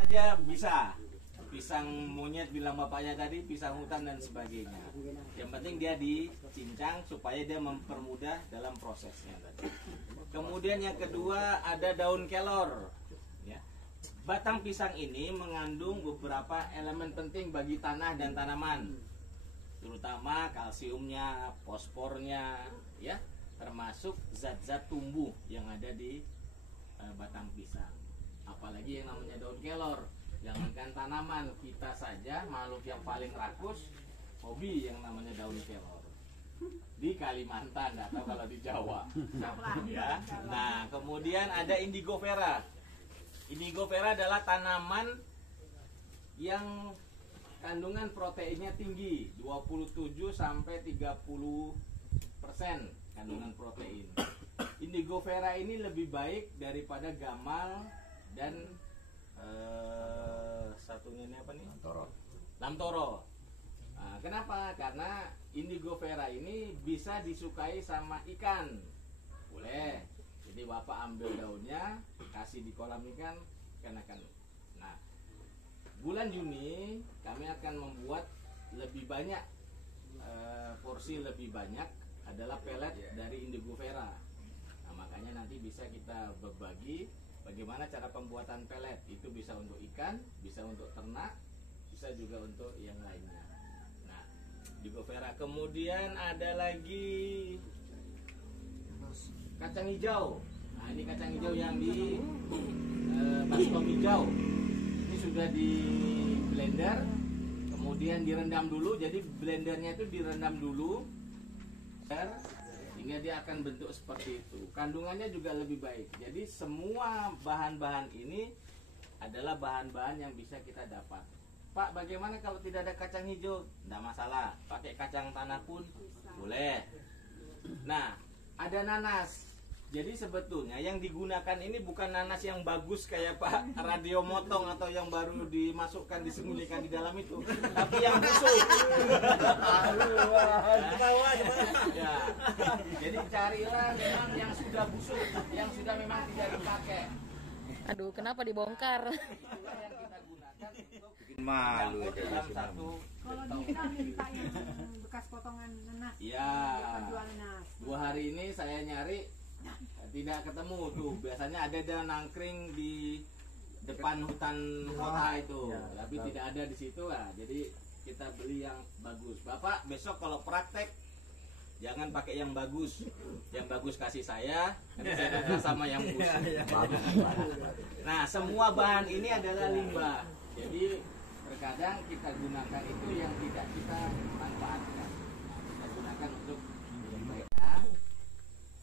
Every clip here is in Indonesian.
Saja bisa. Pisang monyet bilang bapaknya tadi, pisang hutan dan sebagainya. Yang penting dia dicincang supaya dia mempermudah dalam prosesnya tadi. Kemudian yang kedua ada daun kelor. Ya. Batang pisang ini mengandung beberapa elemen penting bagi tanah dan tanaman, terutama kalsiumnya, fosfornya, ya, termasuk zat-zat tumbuh yang ada di batang pisang. Apalagi yang namanya daun kelor. Jangankan tanaman, kita saja makhluk yang paling rakus hobi yang namanya daun kelor. Di Kalimantan, nggak tahu kalau di Jawa. Ya. Nah, kemudian ada indigo vera. Indigo vera adalah tanaman yang kandungan proteinnya tinggi, 27 sampai 30% kandungan protein. Indigo vera ini lebih baik daripada gamal dan satunya ini apa nih? Lamtoro. Nah, kenapa? Karena indigo vera ini bisa disukai sama ikan. Boleh. Jadi bapak ambil daunnya, kasih di kolam ikan, ikan akan. Nah, bulan Juni kami akan membuat lebih banyak, porsi lebih banyak adalah pelet dari indigo vera. Nah, makanya nanti bisa kita berbagi bagaimana cara pembuatan pelet. Itu bisa untuk ikan, bisa untuk ternak, bisa juga untuk yang lainnya. Nah, indigo vera. Kemudian ada lagi kacang hijau. Nah, ini kacang hijau yang di baskom hijau. Ini sudah di blender, kemudian direndam dulu. Jadi blendernya itu direndam dulu, sehingga dia akan bentuk seperti itu. Kandungannya juga lebih baik. Jadi semua bahan-bahan ini adalah bahan-bahan yang bisa kita dapat. Pak, bagaimana kalau tidak ada kacang hijau? Tidak masalah, pakai kacang tanah pun boleh. Nah, ada nanas. Jadi sebetulnya yang digunakan ini bukan nanas yang bagus kayak Pak radio motong atau yang baru dimasukkan disembunyikan di dalam itu, tapi yang busuk. Ya. Jadi carilah memang yang sudah busuk, yang sudah memang tidak dipakai. Aduh, kenapa dibongkar? Itulah yang kita gunakan untuk bikin malu dalam satu. Kalau kita minta yang bekas potongan nanas, ya, jual nanas. 2 hari ini saya nyari tidak ketemu tuh. Biasanya ada dia nangkring di depan hutan kota itu, tapi tidak ada di situ lah. Jadi kita beli yang bagus. Bapak besok kalau praktek jangan pakai yang bagus. Yang bagus kasih saya, nanti saya tukar sama yang busuk. Nah, semua bahan ini adalah limbah. Jadi terkadang kita gunakan itu yang tidak kita manfaatkan. Kita gunakan untuk yang baiknya.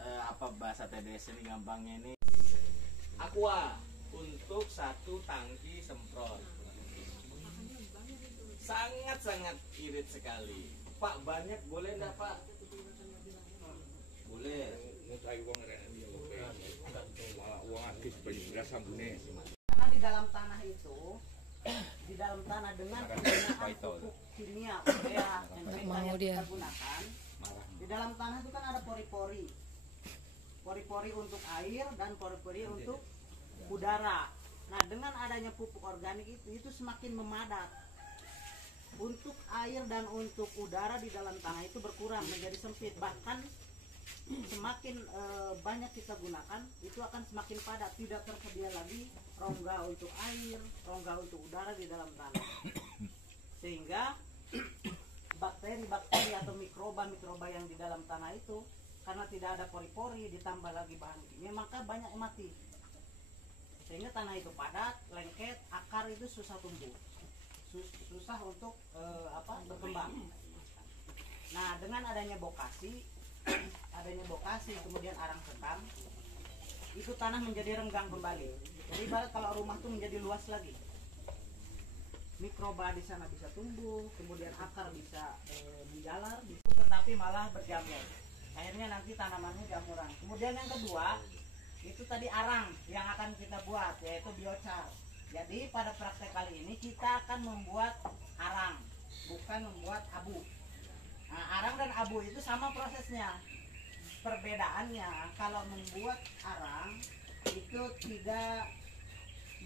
Apa bahasa TDS ini gampangnya ini? Aqua untuk 1 tangki semprot. Sangat-sangat irit sekali. Pak, banyak boleh enggak, Pak? Boleh. Karena di dalam tanah itu, di dalam tanah dengan penggunaan pupuk kimia, urea, yang kita gunakan, di dalam tanah itu kan ada pori-pori. Pori-pori untuk air dan pori-pori untuk udara. Nah, dengan adanya pupuk organik itu semakin memadat. Untuk air dan untuk udara di dalam tanah itu berkurang, menjadi sempit. Bahkan semakin banyak kita gunakan, itu akan semakin padat. Tidak tersedia lagi rongga untuk air, rongga untuk udara di dalam tanah. Sehingga bakteri-bakteri atau mikroba-mikroba yang di dalam tanah itu, karena tidak ada pori-pori ditambah lagi bahan kimia, maka banyak mati. Sehingga tanah itu padat, lengket, akar itu susah tumbuh, susah untuk berkembang. Nah, dengan adanya bokasi, kemudian arang sekam, itu tanah menjadi renggang kembali. Jadi ibarat kalau rumah itu menjadi luas lagi, mikroba di sana bisa tumbuh, kemudian akar bisa menjalar, tetapi malah berjamur. Akhirnya nanti tanamannya jamuran. Kemudian yang kedua, itu tadi arang yang akan kita buat, yaitu biochar. Jadi pada praktek kali ini kita akan membuat arang, bukan membuat abu. Nah, arang dan abu itu sama prosesnya. Perbedaannya, kalau membuat arang itu tidak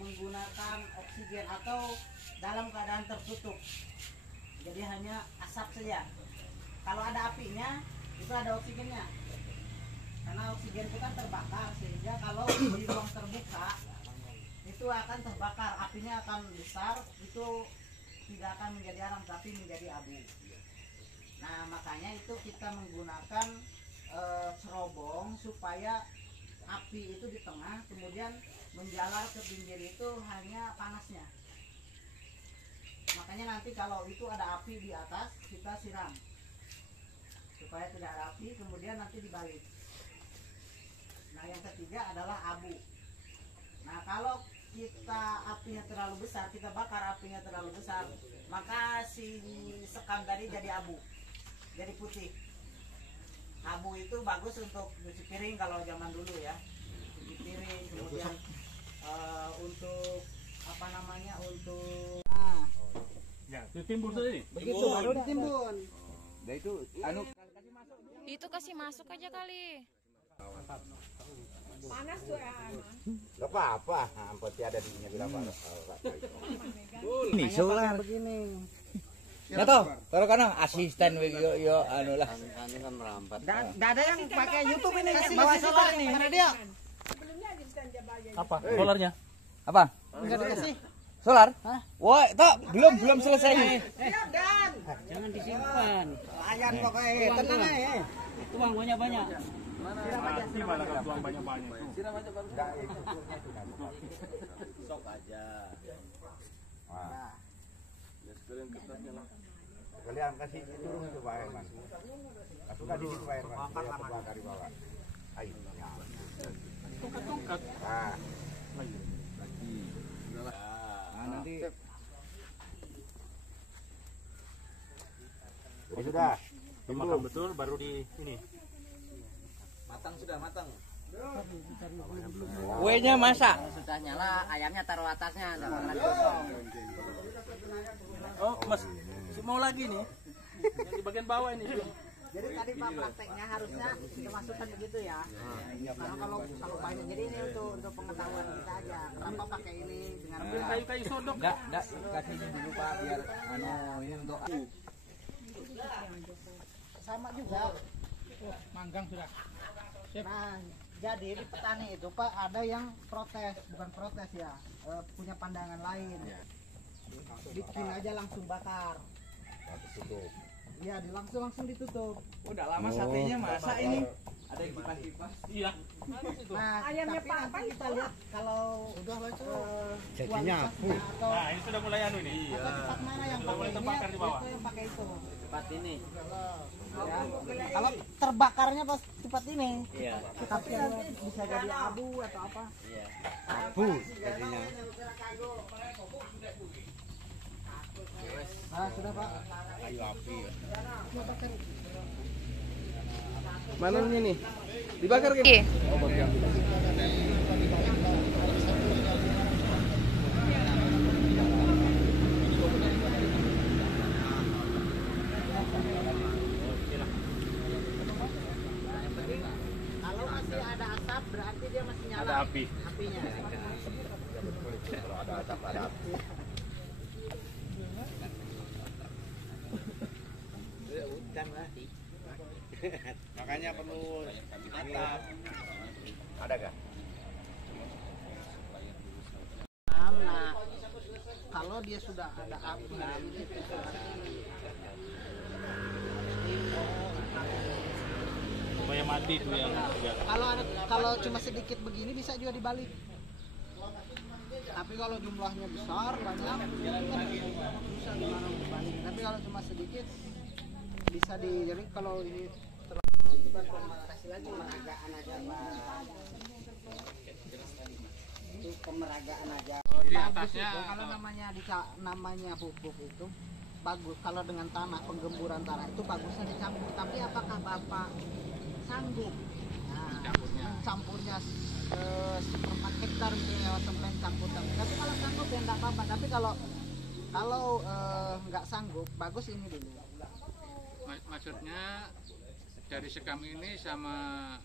menggunakan oksigen atau dalam keadaan tertutup. Jadi hanya asap saja. Kalau ada apinya, itu ada oksigennya. Karena oksigen itu kan terbakar, sehingga kalau di ruang terbuka itu akan terbakar, apinya akan besar, itu tidak akan menjadi arang tapi menjadi abu. Nah makanya itu kita menggunakan cerobong supaya api itu di tengah, kemudian menjalar ke pinggir itu hanya panasnya. Makanya nanti kalau itu ada api di atas, kita siram supaya tidak ada api, kemudian nanti dibalik. Nah yang ketiga adalah abu. Nah kalau kita apinya terlalu besar, kita bakar apinya terlalu besar, maka si sekam tadi jadi abu, jadi putih. Abu itu bagus untuk cuci piring kalau zaman dulu ya, cuci piring, kemudian untuk apa namanya, untuk Ya, ditimbun saja nih. begitu baru ditimbun. Nah itu anu Itu kasih masuk aja kali. Panas tuh ya. enggak apa-apa, ampun ada di sini berapa. Ini solar begini. Enggak tahu, kalau kana asisten yo anu lah. Nggak ada yang pakai YouTube ini, bawa solar nih, mana dia? Sebelumnya di stand Jabaya. Apa? Solarnya? Apa? Enggak dikasih. Solar? Wah, tak belum selesai nih. Dan jangan disimpan. Layan pokoknya, tenang aja. Tuang banyak-banyak. Gimana kalau tuang banyak-banyak itu? Sok aja. Wah, Ya sekalian kertasnya lah. kalian kasih turun itu Pak Herman. Sudah di situ Pak Herman. Saya terbakar di bawah. Ayo. Tungkat-tungkat. Ah, Ya. nanti. Ya sudah. Matang betul baru di ini. Matang sudah matang. Kuenya masak. Sudah nyala, ayamnya taruh atasnya. Oh, Mas, mau lagi nih. Yang di bagian bawah ini. Jadi tadi Pak prakteknya harusnya dimasukkan begitu ya. Karena kalau banyak, jadi ini untuk pengetahuan kita aja. Kenapa pakai ini dengan Ambil kayu-kayu sodok. Enggak, kasih dulu Pak biar anu ini untuk sama juga. Manggang sudah. Nah, jadi di petani itu Pak ada yang protes, bukan protes ya, punya pandangan lain. Bikin aja langsung bakar. tutup. Iya, langsung ditutup. Udah lama satenya masak ini. Ada yang kipas-kipas. Iya. Nah, Ayamnya tapi Pak nanti apa kita lihat kalau udah itu Jadinya atau Nah, ini sudah mulai anu ini. tempat mana yang Sudah pakai mulai ini, terbakar di bawah. itu yang pakai itu. Tempat ini. Ya. Kalau terbakarnya pas cepat ini, Iya. tapi nanti bisa jadi abu atau apa. Iya. abu jadinya. Nah, sudah Pak. Kayu api. Mana nih? Dibakar Iya. Kalau masih ada asap berarti dia masih nyala. Ada api. Apinya. Kalau ada asap ada api. Makanya perlu atap. Ada kah? Nah, kalau dia sudah ada api, Supaya mati itu yang kalau cuma sedikit begini bisa juga dibalik. Tapi kalau jumlahnya besar banyak, bisa gimana dibalik. Tapi kalau cuma sedikit bisa jadi kalau ini kasih lagi pemeragaan aja Pak. Itu pemeragaan aja. Jadi Bagus atasnya itu, kalau namanya pupuk itu bagus kalau dengan tanah, penggemburan tanah itu bagusnya dicampur. Tapi apakah Bapak sanggup campurnya seperempat hektar gitu ya, tempat campur. Tapi kalau sanggup ya enggak apa-apa. Tapi kalau nggak sanggup, bagus ini dulu. Maksudnya dari sekam ini sama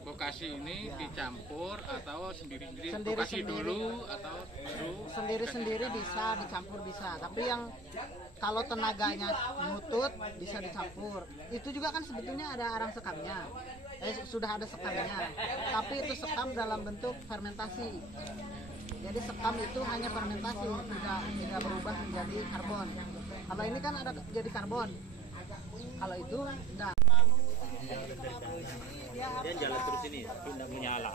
Bokashi ini dicampur atau sendiri-sendiri? Bokashi Sendiri-sendiri. dulu atau dulu? Sendiri-sendiri bisa, dicampur bisa. Tapi yang kalau tenaganya nutut bisa dicampur. Itu juga kan sebetulnya ada arang sekamnya. Sudah ada sekamnya. Tapi itu sekam dalam bentuk fermentasi. Jadi sekam itu hanya fermentasi, tidak berubah menjadi karbon. Kalau ini kan ada jadi karbon. Kalau itu enggak. Dia jalan terus ini, tapi tidak menyala.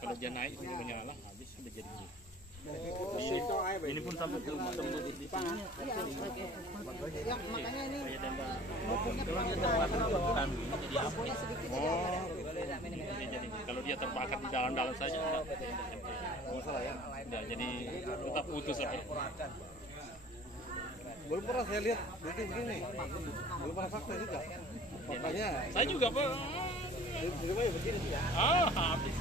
Kalau dia naik sudah menyala, habis sudah jadi. Ini pun sampai ke tembus di sini. Ya, makanya ini Kalau dia terbakar jadi api. Jadi kalau dia terbakar di dalam-dalam saja enggak. Masalah ya. Enggak, jadi tetap putus saja. Belum pernah saya lihat begini. Belum pernah fakta juga. Makanya Saya juga, Pak. begini ya. Ah, habis.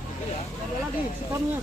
ada lagi sekamnya.